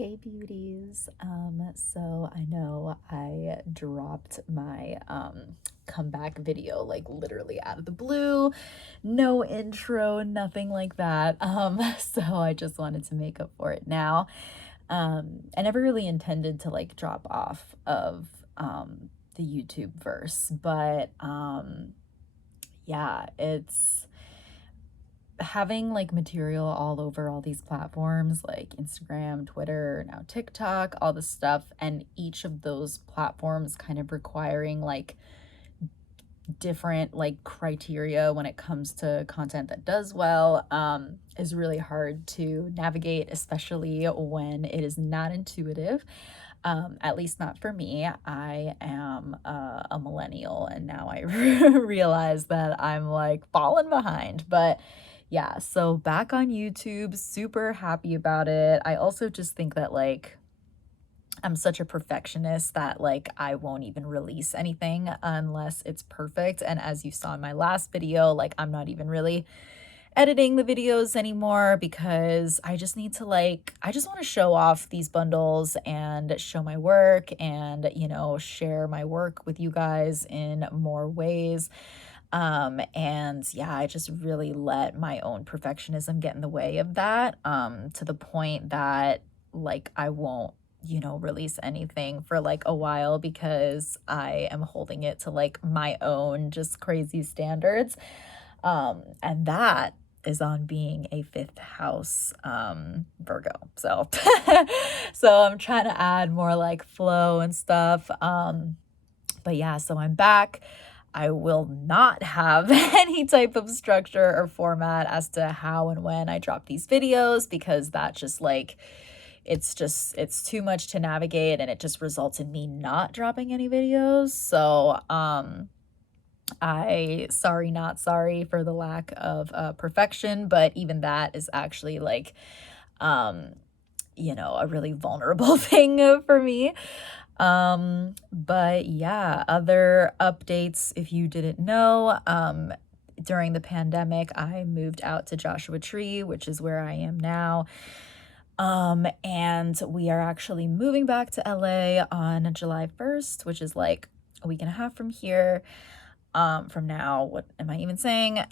Hey beauties. So I know I dropped my comeback video like literally out of the blue. No intro, nothing like that. So I just wanted to make up for it now. I never really intended to like drop off of the YouTube verse, but yeah, it's having like material all over all these platforms like Instagram, Twitter, now TikTok, all this stuff, and each of those platforms kind of requiring like different like criteria when it comes to content that does well is really hard to navigate, especially when it is not intuitive. At least not for me. I am a millennial, and now I realize that I'm like falling behind. But yeah, so back on YouTube, super happy about it. I also just think that like I'm such a perfectionist that like I won't even release anything unless it's perfect. And as you saw in my last video, like I'm not even really editing the videos anymore because I just need to like, I just want to show off these bundles and show my work and, share my work with you guys in more ways. And yeah, I just really let my own perfectionism get in the way of that, to the point that like I won't release anything for like a while because I am holding it to like my own just crazy standards. And that is on being a fifth house Virgo. So so I'm trying to add more like flow and stuff. But yeah, so I'm back. I will not have any type of structure or format as to how and when I drop these videos because that just like it's too much to navigate and it just results in me not dropping any videos. So I sorry, not sorry for the lack of perfection, but even that is actually like, um, a really vulnerable thing for me. But yeah, other updates, if you didn't know, during the pandemic, I moved out to Joshua Tree, which is where I am now. And we are actually moving back to LA on July 1st, which is like a week and a half from here, from now. What am I even saying?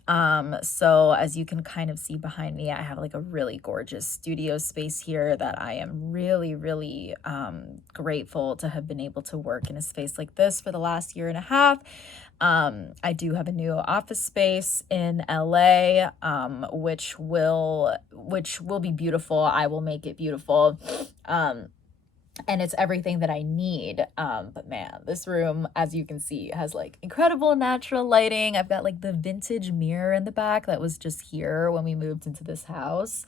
So as you can kind of see behind me, I have like a really gorgeous studio space here that I am really, really grateful to have been able to work in a space like this for the last year and a half. I do have a new office space in LA, which will be beautiful. I will make it beautiful. And it's everything that I need. But man, this room, as you can see, has like incredible natural lighting. I've got like the vintage mirror in the back that was just here when we moved into this house.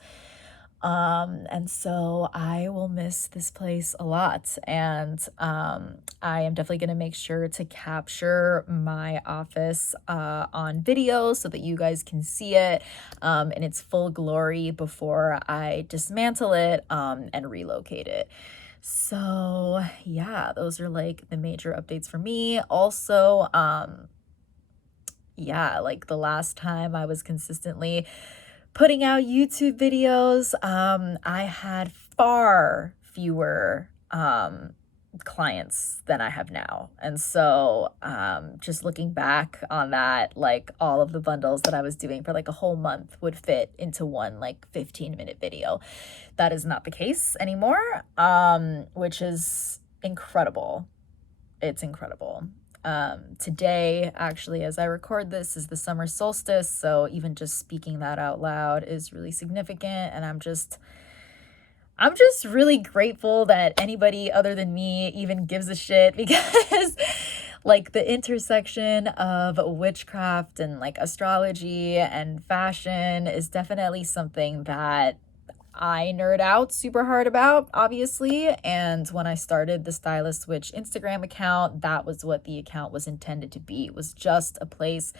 And so I will miss this place a lot. And I am definitely going to make sure to capture my office on video so that you guys can see it in its full glory before I dismantle it and relocate it. So yeah, those are like the major updates for me. Also, yeah, like the last time I was consistently putting out YouTube videos, I had far fewer clients than I have now. And so just looking back on that, like all of the bundles that I was doing for like a whole month would fit into one like 15-minute video. That is not the case anymore, which is incredible. It's incredible. Today, actually, as I record this, is the summer solstice, so even just speaking that out loud is really significant, and I'm just really grateful that anybody other than me even gives a shit because like the intersection of witchcraft and like astrology and fashion is definitely something that I nerd out super hard about, obviously. And when I started the Stylist Witch Instagram account, that was what the account was intended to be. It was just a place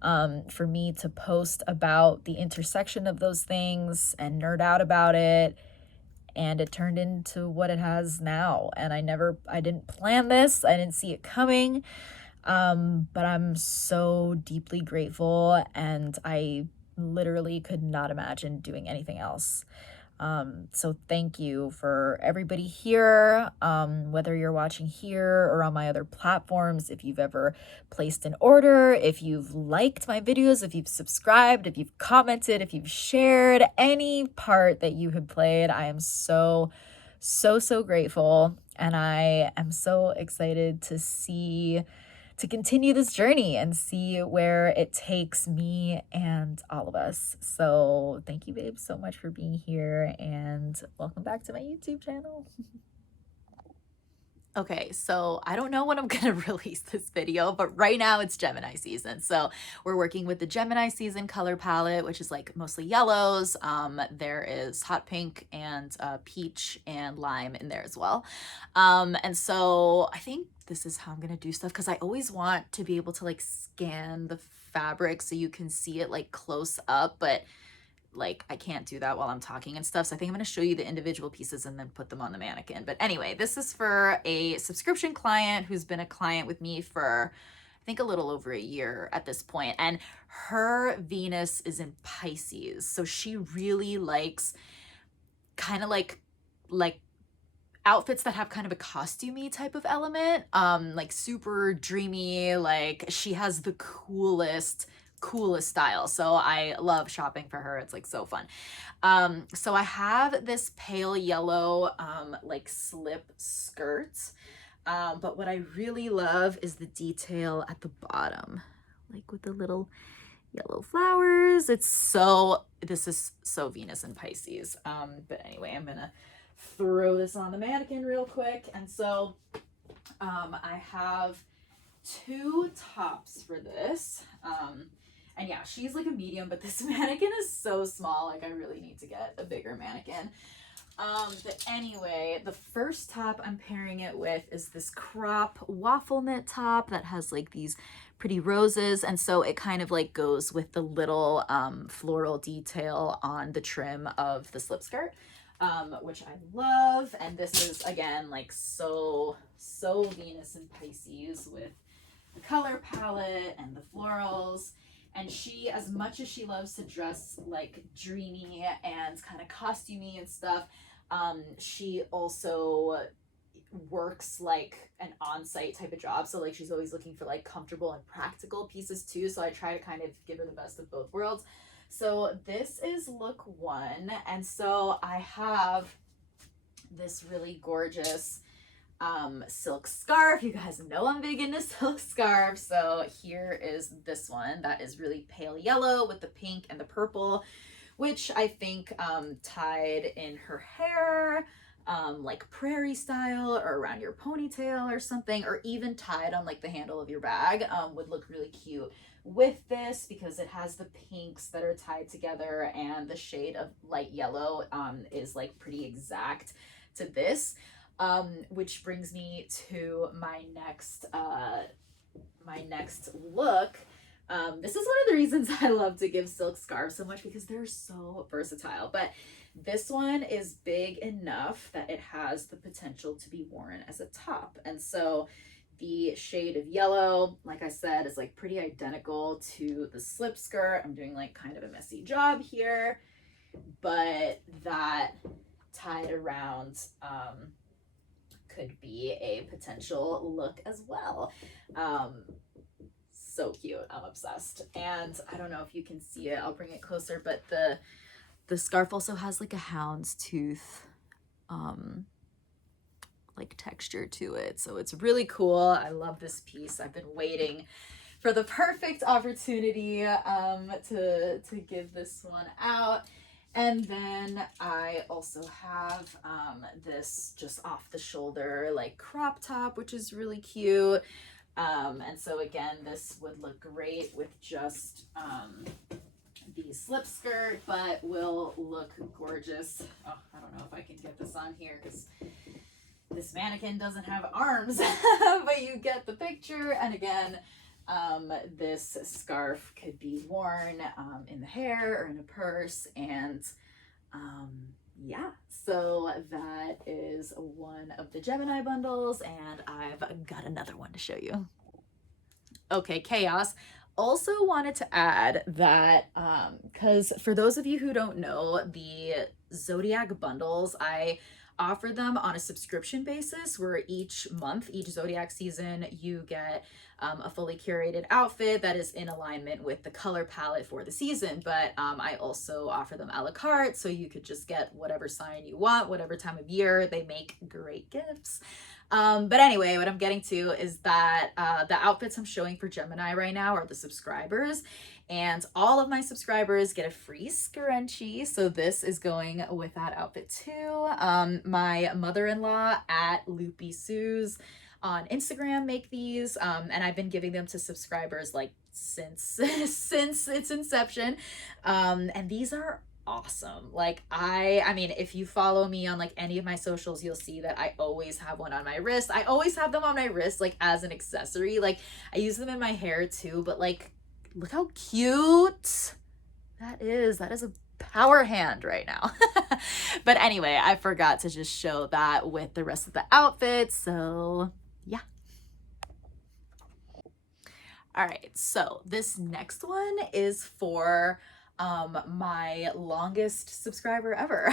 for me to post about the intersection of those things and nerd out about it. And it turned into what it has now. And I didn't plan this. I didn't see it coming. But I'm so deeply grateful, and I literally could not imagine doing anything else. So thank you for everybody here, whether you're watching here or on my other platforms. If you've ever placed an order, if you've liked my videos, if you've subscribed, if you've commented, if you've shared any part that you have played, I am so grateful. And I am so excited to continue this journey and see where it takes me and all of us. So thank you, babe, so much for being here, and welcome back to my YouTube channel. Okay, so I don't know when I'm gonna release this video, but right now it's Gemini season. So we're working with the Gemini season color palette, which is like mostly yellows. There is hot pink and peach and lime in there as well. And so I think this is how I'm gonna do stuff, because I always want to be able to like scan the fabric so you can see it like close up, but like I can't do that while I'm talking and stuff. So I think I'm going to show you the individual pieces and then put them on the mannequin. But anyway, this is for a subscription client who's been a client with me for I think a little over a year at this point. And her Venus is in Pisces. So she really likes kind of like outfits that have kind of a costumey type of element, like super dreamy. Like she has the coolest style. So I love shopping for her. It's like so fun. So I have this pale yellow like slip skirt. But what I really love is the detail at the bottom, like with the little yellow flowers. This is so Venus and Pisces. But anyway, I'm gonna throw this on the mannequin real quick. And so I have 2 tops for this. And yeah, she's like a medium, but this mannequin is so small. Like I really need to get a bigger mannequin. But anyway, the first top I'm pairing it with is this crop waffle knit top that has like these pretty roses. And so it kind of like goes with the little floral detail on the trim of the slip skirt, which I love. And this is again, like so Venus and Pisces with the color palette and the florals. And she, as much as she loves to dress like dreamy and kind of costumey and stuff, she also works like an on-site type of job. So like she's always looking for like comfortable and practical pieces too. So I try to kind of give her the best of both worlds. So this is look 1. And so I have this really gorgeous silk scarf. You guys know I'm big into silk scarves. So here is this one that is really pale yellow with the pink and the purple, which I think tied in her hair, like prairie style or around your ponytail or something, or even tied on like the handle of your bag, would look really cute with this, because it has the pinks that are tied together and the shade of light yellow is like pretty exact to this. Which brings me to my next look. This is one of the reasons I love to give silk scarves so much, because they're so versatile. But this one is big enough that it has the potential to be worn as a top. And so the shade of yellow, like I said, is like pretty identical to the slip skirt. I'm doing like kind of a messy job here, but that tied around could be a potential look as well. So cute. I'm obsessed. And I don't know if you can see it, I'll bring it closer, but the scarf also has like a houndstooth like texture to it. So it's really cool. I love this piece. I've been waiting for the perfect opportunity to give this one out. And then I also have this just off the shoulder like crop top, which is really cute. And so again, this would look great with just the slip skirt, but will look gorgeous. Oh, I don't know if I can get this on here because this mannequin doesn't have arms, but you get the picture. And again, this scarf could be worn in the hair or in a purse. And yeah, so that is one of the Gemini bundles, and I've got another one to show you. Okay, chaos. Also wanted to add that because for those of you who don't know, the zodiac bundles. I offer them on a subscription basis where each month, each zodiac season, you get a fully curated outfit that is in alignment with the color palette for the season. But I also offer them a la carte, so you could just get whatever sign you want, whatever time of year. They make great gifts. But anyway, what I'm getting to is that the outfits I'm showing for Gemini right now are the subscribers, and all of my subscribers get a free scrunchie. So this is going with that outfit too. My mother-in-law at Loopy Sue's on Instagram make these, and I've been giving them to subscribers like since since its inception. And these are awesome. Like I mean, if you follow me on like any of my socials, you'll see that I always have one on my wrist. I always have them on my wrist like as an accessory. Like I use them in my hair too, but like look how cute that is. That is a power hand right now. But anyway, I forgot to just show that with the rest of the outfits. So yeah. All right, so this next one is for my longest subscriber ever,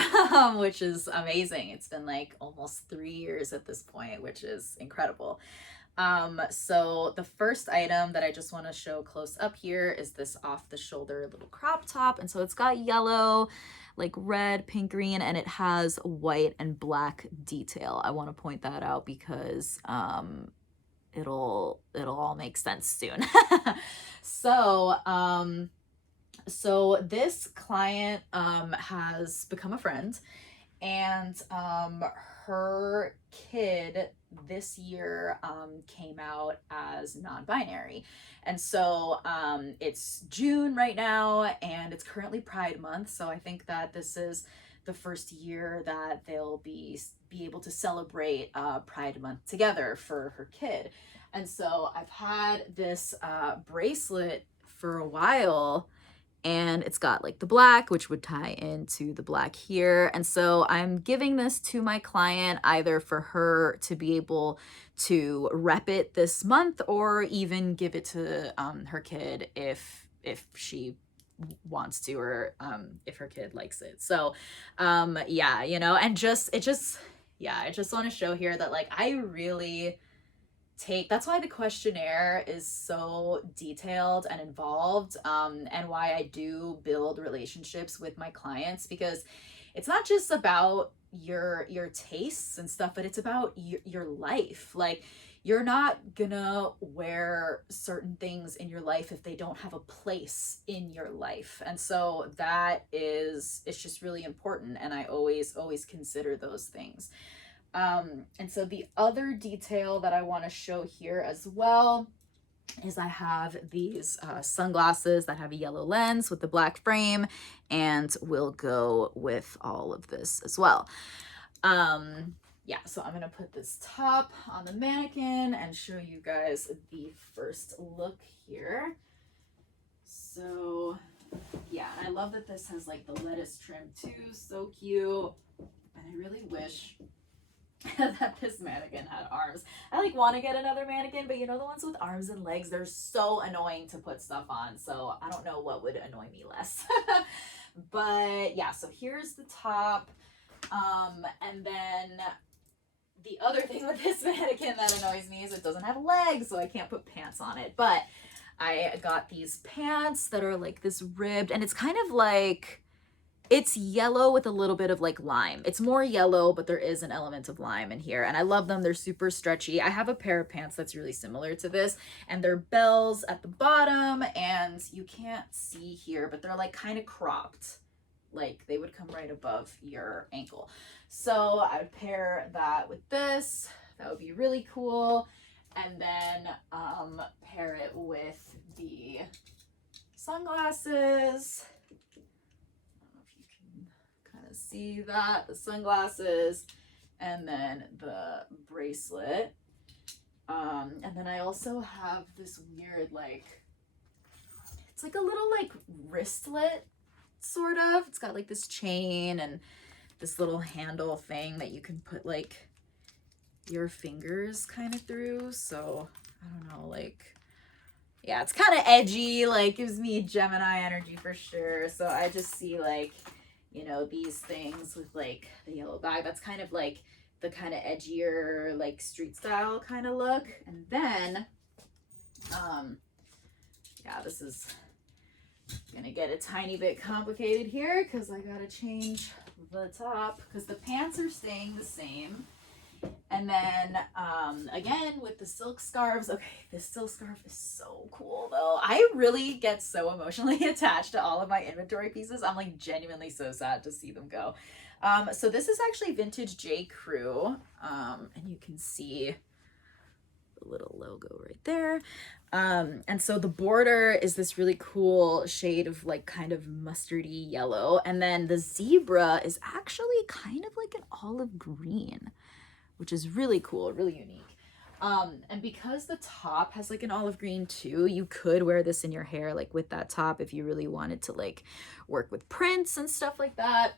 which is amazing. It's been like almost 3 years at this point, which is incredible. So the first item that I just want to show close up here is this off the shoulder little crop top. And so it's got yellow, like red, pink, green, and it has white and black detail. I want to point that out because it'll all make sense soon. So this client has become a friend, and her kid this year came out as non-binary. And so it's June right now, and it's currently Pride Month. So I think that this is the first year that they'll be able to celebrate Pride Month together for her kid. And so I've had this bracelet for a while, and it's got like the black, which would tie into the black here. And so I'm giving this to my client either for her to be able to rep it this month, or even give it to her kid if she wants to, or if her kid likes it. So yeah, you know, and I just want to show here that like I really that's why the questionnaire is so detailed and involved, and why I do build relationships with my clients, because it's not just about your tastes and stuff, but it's about your life. Like you're not gonna wear certain things in your life if they don't have a place in your life. And so it's just really important, and I always consider those things. And so the other detail that I want to show here as well is I have these sunglasses that have a yellow lens with the black frame, and will go with all of this as well. Yeah, so I'm gonna put this top on the mannequin and show you guys the first look here. So yeah, and I love that this has like the lettuce trim too, so cute. And I really wish that this mannequin had arms. I like want to get another mannequin, but you know, the ones with arms and legs, they're so annoying to put stuff on. So I don't know what would annoy me less. But yeah, so here's the top. And then the other thing with this mannequin that annoys me is it doesn't have legs, so I can't put pants on it. But I got these pants that are like this ribbed, and it's kind of like, it's yellow with a little bit of like lime. It's more yellow, but there is an element of lime in here. And I love them. They're super stretchy. I have a pair of pants that's really similar to this, and they're bells at the bottom, and you can't see here, but they're like kind of cropped. Like they would come right above your ankle. So I would pair that with this. That would be really cool. And then pair it with the sunglasses. See that, the sunglasses, and then the bracelet. And then I also have this weird, like, it's like a little like wristlet sort of. It's got like this chain and this little handle thing that you can put like your fingers kind of through. So I don't know, like, yeah, it's kind of edgy, like gives me Gemini energy for sure. So I just see like, you know, these things with like the yellow bag. That's kind of like the kind of edgier, like street style kind of look. And then, yeah, this is gonna get a tiny bit complicated here because I gotta change the top because the pants are staying the same. And then again with the silk scarves, okay, this silk scarf is so cool though. I really get so emotionally attached to all of my inventory pieces. I'm like genuinely so sad to see them go. So this is actually vintage J. Crew, and you can see the little logo right there. And so the border is this really cool shade of like kind of mustardy yellow, and then the zebra is actually kind of like an olive green, which is really cool, really unique. And because the top has like an olive green too, you could wear this in your hair like with that top if you really wanted to like work with prints and stuff like that.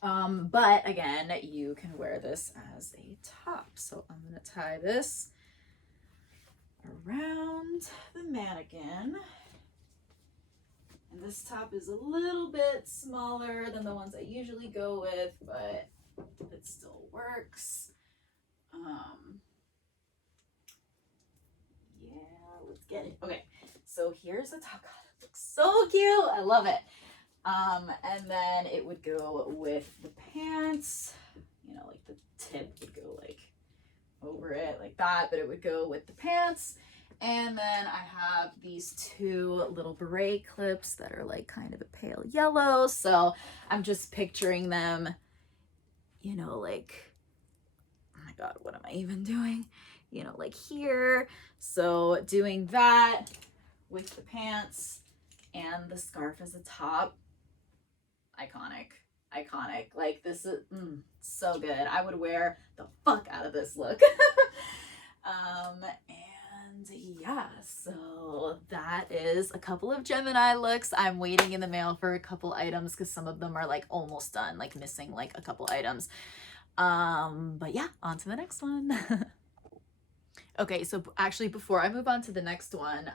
But again, you can wear this as a top. So I'm gonna tie this around the mannequin. And this top is a little bit smaller than the ones I usually go with, but it still works. Yeah, let's get it. Okay, so here's the top. God, it looks so cute. I love it. And then it would go with the pants, you know, like the tip would go like over it like that, but it would go with the pants. And then I have these two little beret clips that are like kind of a pale yellow. So I'm just picturing them, you know, like, oh my God, what am I even doing? You know, like here. So doing that with the pants and the scarf as a top. Iconic. Like this is so good. I would wear the fuck out of this look. And yeah, so that is a couple of Gemini looks. I'm waiting in the mail for a couple items because some of them are like almost done, like missing like a couple items. But yeah, on to the next one. Okay, so actually before I move on to the next one,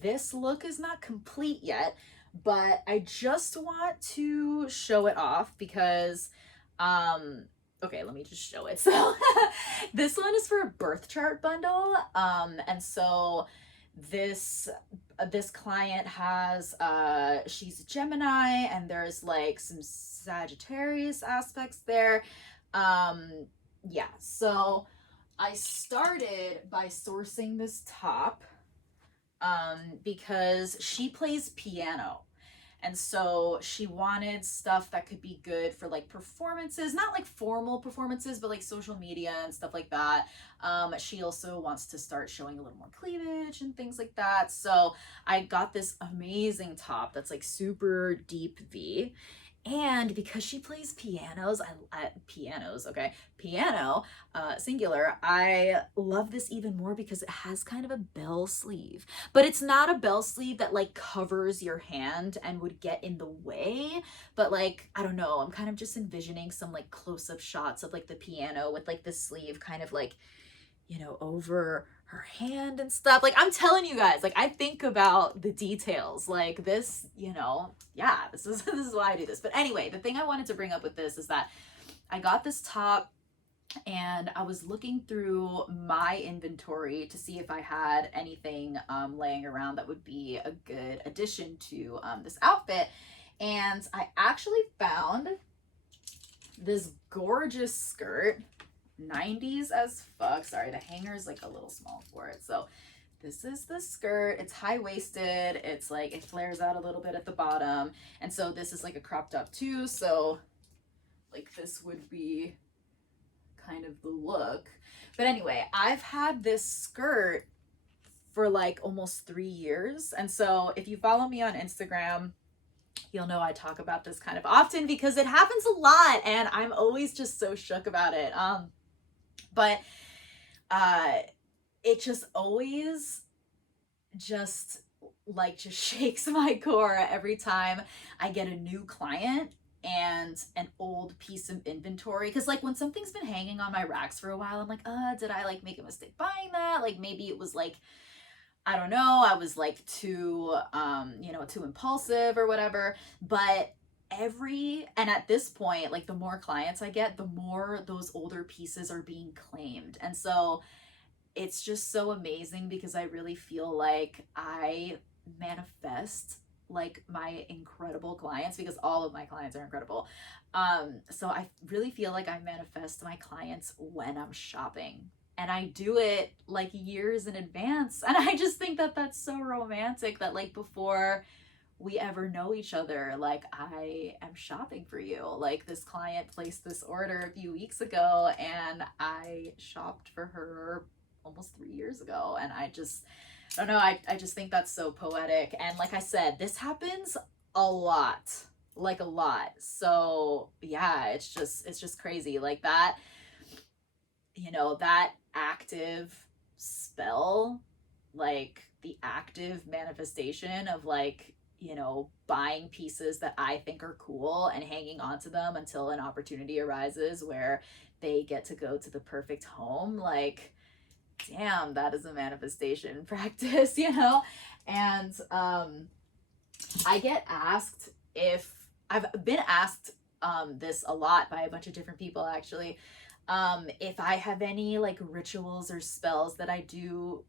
this look is not complete yet, but I just want to show it off because, okay, let me just show it. So this one is for a birth chart bundle. And so this client has, she's a Gemini and there's like some Sagittarius aspects there. Yeah, so I started by sourcing this top because she plays piano. And so she wanted stuff that could be good for like performances, not like formal performances, but like social media and stuff like that. She also wants to start showing a little more cleavage and things like that. So I got this amazing top that's like super deep V. And because she plays pianos, piano, singular, I love this even more because it has kind of a bell sleeve, but it's not a bell sleeve that like covers your hand and would get in the way, but like, I don't know, I'm kind of just envisioning some like close-up shots of like the piano with like the sleeve kind of like, you know, over her hand and stuff. Like, I'm telling you guys, like, I think about the details like this, you know. Yeah, this is why I do this. But anyway, the thing I wanted to bring up with this is that I got this top and I was looking through my inventory to see if I had anything laying around that would be a good addition to this outfit. And I actually found this gorgeous skirt, 90s as fuck. Sorry, the hanger is like a little small for it. So this is the skirt. It's high-waisted. It's like it flares out a little bit at the bottom. And so this is like a crop top too. So like this would be kind of the look. But anyway, I've had this skirt for like almost 3 years. And so if you follow me on Instagram, you'll know I talk about this kind of often because it happens a lot and I'm always just so shook about it. But it just always just shakes my core every time I get a new client and an old piece of inventory. Because like when something's been hanging on my racks for a while, I'm like, did I like make a mistake buying that? Like maybe it was like, I don't know, I was like too, too impulsive or whatever. But and at this point, like the more clients I get, the more those older pieces are being claimed. And so it's just so amazing because I really feel like I manifest like my incredible clients, because all of my clients are incredible. So I really feel like I manifest my clients when I'm shopping, and I do it like years in advance. And I just think that that's so romantic that like before we ever know each other, like I am shopping for you. Like this client placed this order a few weeks ago and I shopped for her almost 3 years ago. And I don't know, I just think that's so poetic. And like I said, this happens a lot, like a lot. So yeah, it's just crazy. Like that, that active spell, like the active manifestation of like, buying pieces that I think are cool and hanging on to them until an opportunity arises where they get to go to the perfect home. Like, damn, that is a manifestation practice, And I get asked if I've been asked this a lot by a bunch of different people actually, if I have any like rituals or spells that I do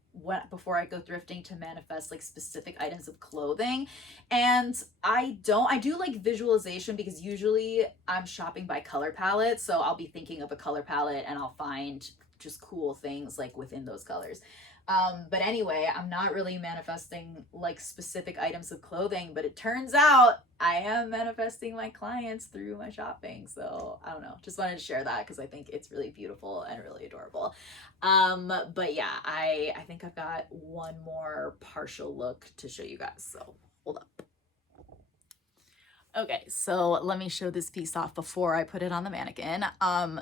before I go thrifting to manifest like specific items of clothing. And I don't. I do like visualization because usually I'm shopping by color palette, so I'll be thinking of a color palette and I'll find just cool things like within those colors. But anyway, I'm not really manifesting like specific items of clothing, but it turns out I am manifesting my clients through my shopping. So I don't know, just wanted to share that because I think it's really beautiful and really adorable. But yeah, I think I've got one more partial look to show you guys. So hold up. Okay, so let me show this piece off before I put it on the mannequin.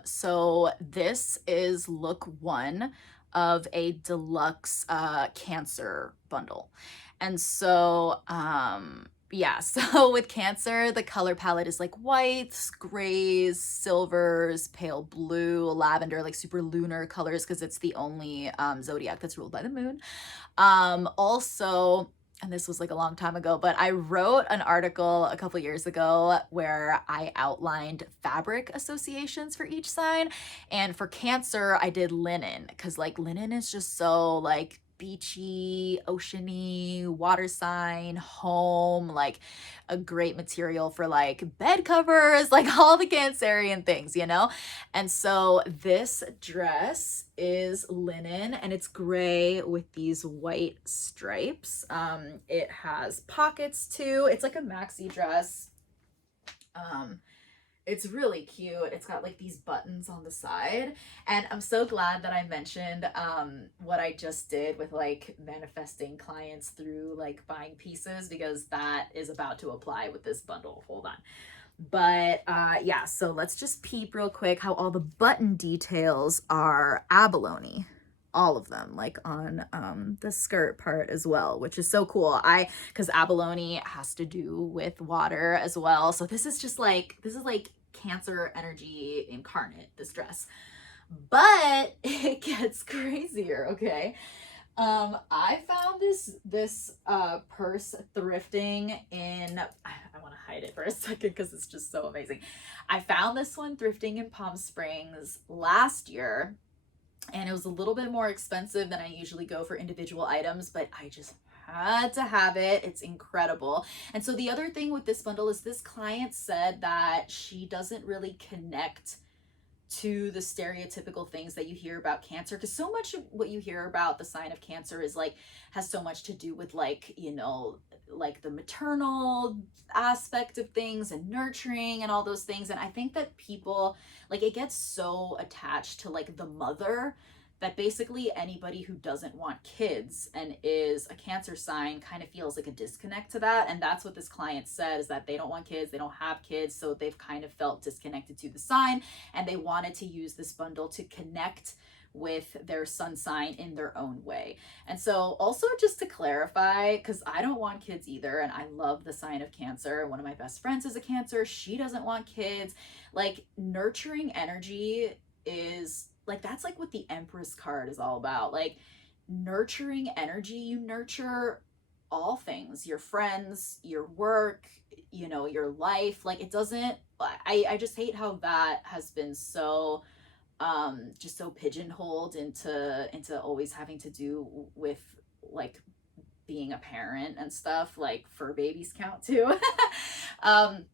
So this is look one of a deluxe Cancer bundle. And so yeah, so with Cancer, the color palette is like whites, grays, silvers, pale blue, lavender, like super lunar colors because it's the only zodiac that's ruled by the moon. Also, and this was like a long time ago, but I wrote an article a couple years ago where I outlined fabric associations for each sign. And for Cancer, I did linen because like linen is just so like beachy, oceany, water sign, home, like a great material for like bed covers, like all the Cancerian things, And so this dress is linen and it's gray with these white stripes. It has pockets too. It's like a maxi dress. It's really cute. It's got like these buttons on the side. And I'm so glad that I mentioned what I just did with like manifesting clients through like buying pieces, because that is about to apply with this bundle. Hold on. But yeah, so let's just peep real quick how all the button details are abalone. All of them, like on the skirt part as well, which is so cool. Because abalone has to do with water as well. So this is like Cancer energy incarnate, this dress. But it gets crazier, okay? I found this purse thrifting in, I want to hide it for a second because it's just so amazing. I found this one thrifting in Palm Springs last year, and it was a little bit more expensive than I usually go for individual items, but I just had to have it. It's incredible. And so the other thing with this bundle is this client said that she doesn't really connect to the stereotypical things that you hear about Cancer, because so much of what you hear about the sign of Cancer is like has so much to do with like like the maternal aspect of things and nurturing and all those things. And I think that people like it gets so attached to like the mother that basically anybody who doesn't want kids and is a Cancer sign kind of feels like a disconnect to that. And that's what this client said, is that they don't want kids, they don't have kids, so they've kind of felt disconnected to the sign, and they wanted to use this bundle to connect with their sun sign in their own way. And so also just to clarify, because I don't want kids either, and I love the sign of Cancer. One of my best friends is a Cancer, she doesn't want kids. Like nurturing energy is like, that's like what the Empress card is all about. Like nurturing energy, you nurture all things, your friends, your work, you know, your life. Like it doesn't, I just hate how that has been so just so pigeonholed into always having to do with like being a parent and stuff. Like fur babies count too. um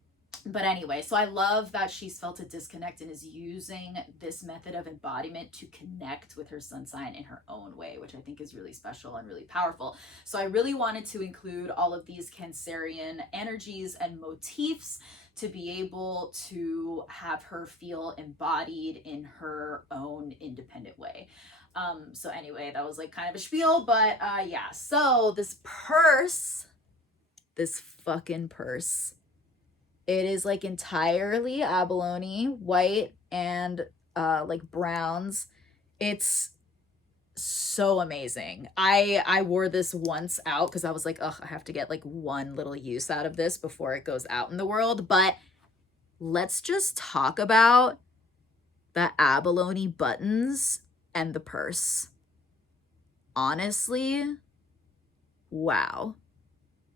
but anyway, so I love that she's felt a disconnect and is using this method of embodiment to connect with her sun sign in her own way, which I think is really special and really powerful. So I really wanted to include all of these Cancerian energies and motifs to be able to have her feel embodied in her own independent way. So anyway, that was like kind of a spiel, but yeah. So this fucking purse, it is like entirely abalone, white and like browns. It's so amazing. I wore this once out because I was like, oh, I have to get like one little use out of this before it goes out in the world. But let's just talk about the abalone buttons and the purse. Honestly, wow.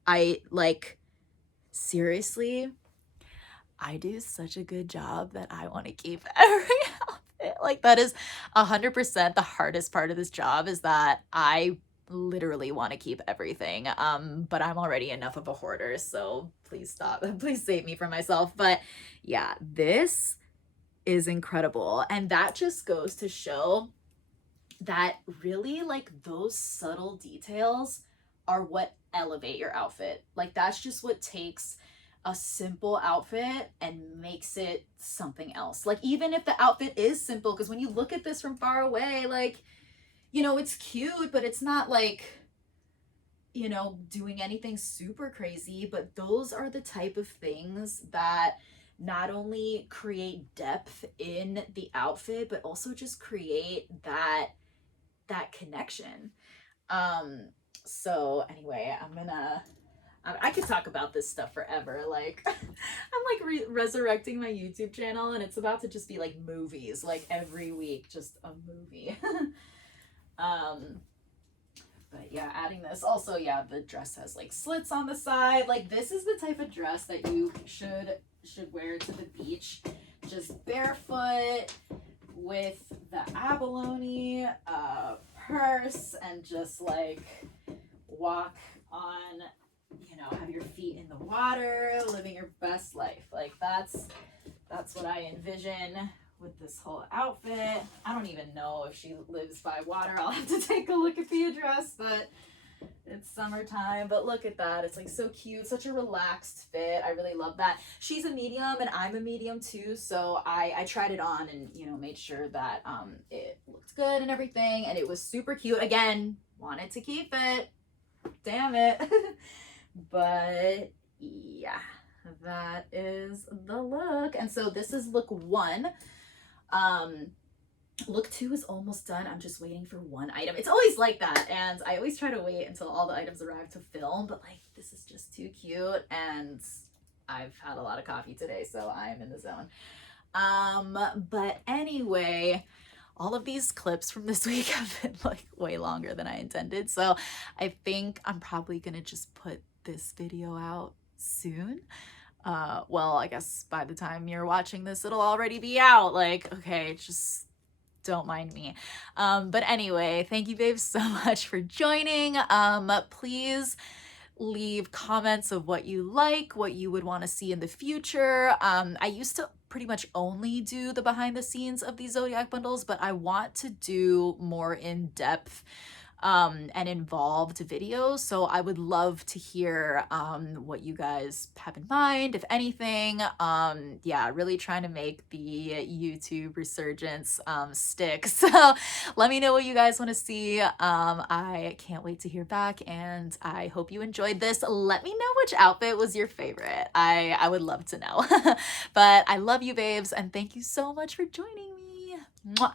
I like, seriously, I do such a good job that I want to keep every outfit. Like that is 100% the hardest part of this job, is that I literally want to keep everything. But I'm already enough of a hoarder, so please stop. Please save me from myself. But yeah, this is incredible. And that just goes to show that really like those subtle details are what elevate your outfit. Like that's just what takes a simple outfit and makes it something else. Like even if the outfit is simple, because when you look at this from far away, like, you know, it's cute, but it's not like, you know, doing anything super crazy. But those are the type of things that not only create depth in the outfit, but also just create that connection. So anyway, I could talk about this stuff forever. Like I'm like resurrecting my YouTube channel, and it's about to just be like movies, like every week, just a movie. But yeah, adding this also, yeah, the dress has like slits on the side. Like this is the type of dress that you should wear to the beach, just barefoot with the abalone purse, and just like walk on, you know, have your feet in the water, living your best life. Like that's what I envision with this whole outfit. I don't even know if she lives by water. I'll have to take a look at the address, but it's summertime. But look at that. It's like so cute, such a relaxed fit. I really love that. She's a medium and I'm a medium too, so I tried it on and, you know, made sure that it looked good and everything, and it was super cute. Again, wanted to keep it. Damn it. But yeah, that is the look. And so this is look 1. Look 2 is almost done. I'm just waiting for one item. It's always like that, and I always try to wait until all the items arrive to film, but like this is just too cute, and I've had a lot of coffee today, so I'm in the zone. But anyway, all of these clips from this week have been like way longer than I intended, so I think I'm probably gonna just put this video out soon. Well, I guess by the time you're watching this, it'll already be out. Like, okay, just don't mind me. But anyway, thank you babes so much for joining. Please leave comments of what you like, what you would want to see in the future. I used to pretty much only do the behind the scenes of these zodiac bundles, but I want to do more in-depth and involved videos. So I would love to hear what you guys have in mind, if anything. Yeah, really trying to make the YouTube resurgence stick. So let me know what you guys want to see. I can't wait to hear back, and I hope you enjoyed this. Let me know which outfit was your favorite. I would love to know. But I love you babes, and thank you so much for joining me. Mwah.